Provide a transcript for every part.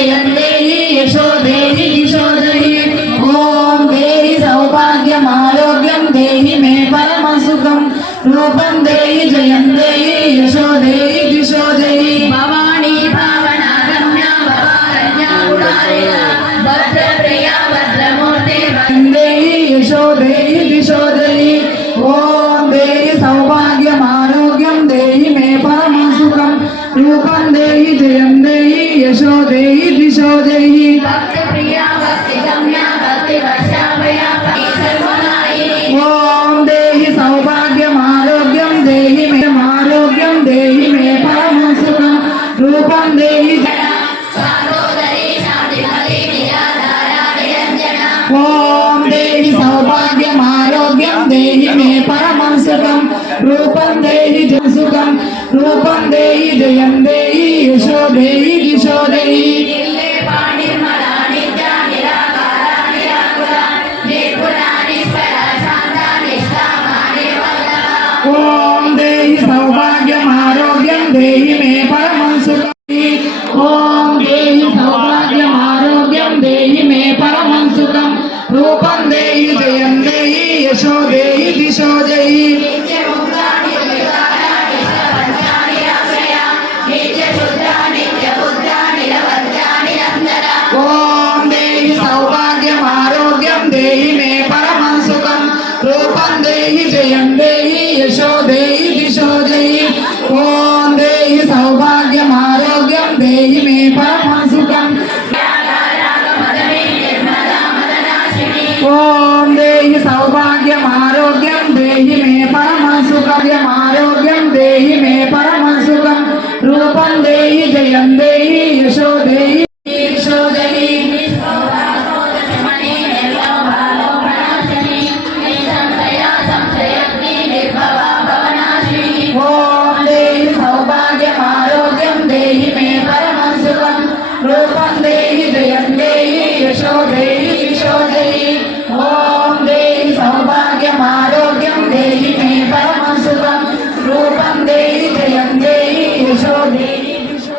जयं देहि यशो देहि दिशो देहि ओम देहि सौभाग्यम आरोग्यम देहि मे परम सुखम रूपम देहि जयं देहि यशो देहि दिशो देहि भवानी भावना रम्या भवारण्या गुणालया भद्रप्रिया भद्रमूर्ति देहि यशो देहि दिशो देहि ओम देहि सौभाग्यम आरोग्यम देहि मे परम सुखम रूपम देहि जयं देहि यशो देहि दिशो देहि भक्तप्रिया भक्तिगम्या भक्तिवर्षाभया सर्वनायिनी ओम देहि सौभाग्यम आरोग्यम देहि मे आरोग्यम देहि मे परम सुखम रूपम देहि ओम देहि सौभाग्यम आरोग्यम देहि मे परम सुखम रूपम देहि सुखम रूपम देहि जयं देहि यशो देहि दिशो देहि ओम देहि सौभाग्यम आरोग्यम देहि मे परम सुखम ओम देहि सौभाग्यम आरोग्यम देहि मे परम सुखम रूपम देहि जयं देहि यशो देहि दिशो देहि ओम देहि सौभाग्यम आरोग्यम देहि मे परम सुखम रूपम देहि जयं देहि यशो देहि दिशो देहि ओम देहि सौभाग्यम आरोग्यम देहि मे परम सुखम ओम देहि सौभाग्यम आरोग्यम देहि मे परम सुखम आरोग्यम देहि मे परम सुखम रूपम देहि जयं देहि यशो देहि दिशो देहि ओम देहि सौभाग्यम आरोग्यम देहि मे परम सुखम रूपम देहि जयं देहि यशो देहि दिशो देहि ओम देहि सौभाग्यम आरोग्यम देहि मे परम सुखम रूपम देहि जयं देहि यशो देहि दिशो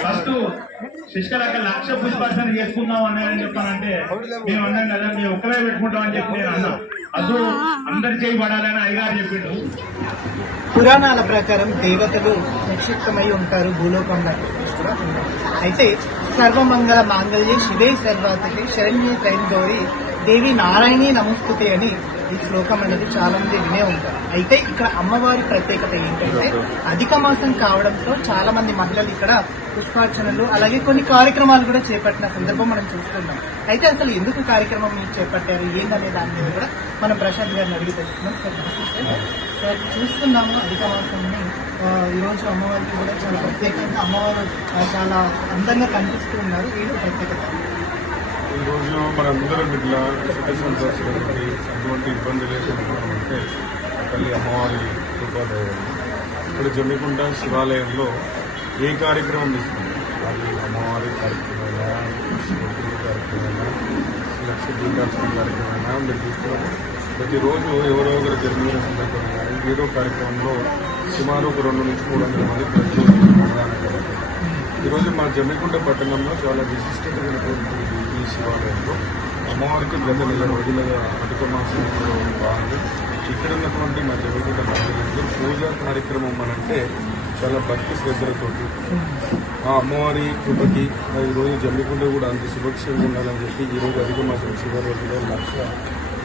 ఫస్ట్ శిష్కర్ అక్కడ 1,00,000 చేసుకుందాం అన్నారని చెప్పానంటే మేము అన్నాం కదా మేము ఒక్కరే పెట్టుకుంటాం అని చెప్పి నేను అన్నా అదు అందరి చేయబడాలని అయ్యగారు చెప్పిండు. పురాణాల ప్రకారం దేవతలు నిక్షిప్తమై ఉంటారు భూలోకంలో కూడా. అయితే సర్వమంగళ మాంగళ్యే శివే సర్వాతికి శరణ్యే త్రైంగౌరి దేవి నారాయణి నమస్తుతే అని ఈ శ్లోకం అనేది చాలా మంది వినే ఉంటారు. అయితే ఇక్కడ అమ్మవారి ప్రత్యేకత ఏంటంటే అధిక మాసం కావడంతో చాలా మంది మహిళలు ఇక్కడ పుష్పార్చనలు అలాగే కొన్ని కార్యక్రమాలు కూడా చేపట్టిన సందర్భం మనం చూస్తున్నాం. అయితే అసలు ఎందుకు కార్యక్రమం మీరు చేపట్టారు ఏంటనే దాని మీద కూడా మనం ప్రశాంత్ గారిని అడిగి తెలుస్తున్నాం. సార్ చూస్తున్నాము అధిక మాసంని ఈరోజు అమ్మవారికి కూడా చాలా ప్రత్యేకంగా అమ్మవారు చాలా అందంగా కనిపిస్తూ ఉన్నారు. ఏంటి ప్రత్యేకత? ఈరోజు మనందరం ఇట్లా సంతోషించి అటువంటి ఇబ్బంది లేకుండా ఉంటే తల్లి అమ్మవారి కృపాదయం. ఇక్కడ జమ్మికుంట శివాలయంలో ఏ కార్యక్రమం తీసుకుంది అది అమ్మవారి కార్యక్రమమైనా శివపూజ కార్యక్రమమైనా లక్ష్మీ దీపార్చన కార్యక్రమమైనా మీరు చూస్తున్నారు. ప్రతిరోజు ఎవరో ఒకరు జన్మదిన సందర్భంగా ఏదో కార్యక్రమంలో సుమారు ఒక 200 నుంచి 300 మంది ప్రతిరోజు అన్నదానం జరుగుతుంది. ఈరోజు మా జమ్మికుంట పట్టణంలో చాలా విశిష్టమైనటువంటి ఈ శివాలయంలో అమ్మవారికి గత 4 రోజులుగా అధిక మాసంలో బాగుంది. ఇక్కడ ఉన్నటువంటి మా జమ్మికుంట మహిళలందరూ పూజా కార్యక్రమం అనంటే చాలా భక్తి శ్రద్ధలతోటి ఆ అమ్మవారి కృపకి ఈరోజు జమ్మికుంట కూడా అంత సురక్షంగా ఉండాలని చెప్పి ఈరోజు అధిక మాసం శివరాత్రిలో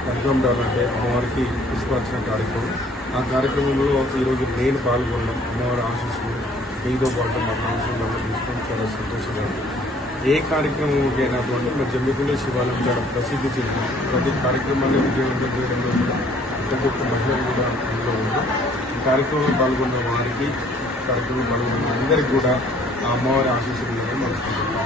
1,00,000 అంటే అమ్మవారికి పుష్పార్చన కార్యక్రమం. ఆ కార్యక్రమంలో ఈరోజు నేను పాల్గొన్నాను. అమ్మవారి ఆశీస్సులు మీతో పాటు మా కౌన్సిలర్లు తీసుకొని చాలా సంతోషంగా ఉంది. ఏ కార్యక్రమంకైనా కూడా మా జమ్మికుంట శివాలయం చాలా ప్రసిద్ధి చెందింది. ప్రతి కార్యక్రమాన్ని విజయవంతం చేయడంలో కూడా ప్రతి ఒక్క మహిళలు కూడా అందులో ఉంది. ఈ కార్యక్రమంలో పాల్గొన్న వారికి కార్యక్రమంలో పాల్గొన్న అందరికీ కూడా ఆ అమ్మవారి ఆశీస్సులు మనసుకుంటున్నాం.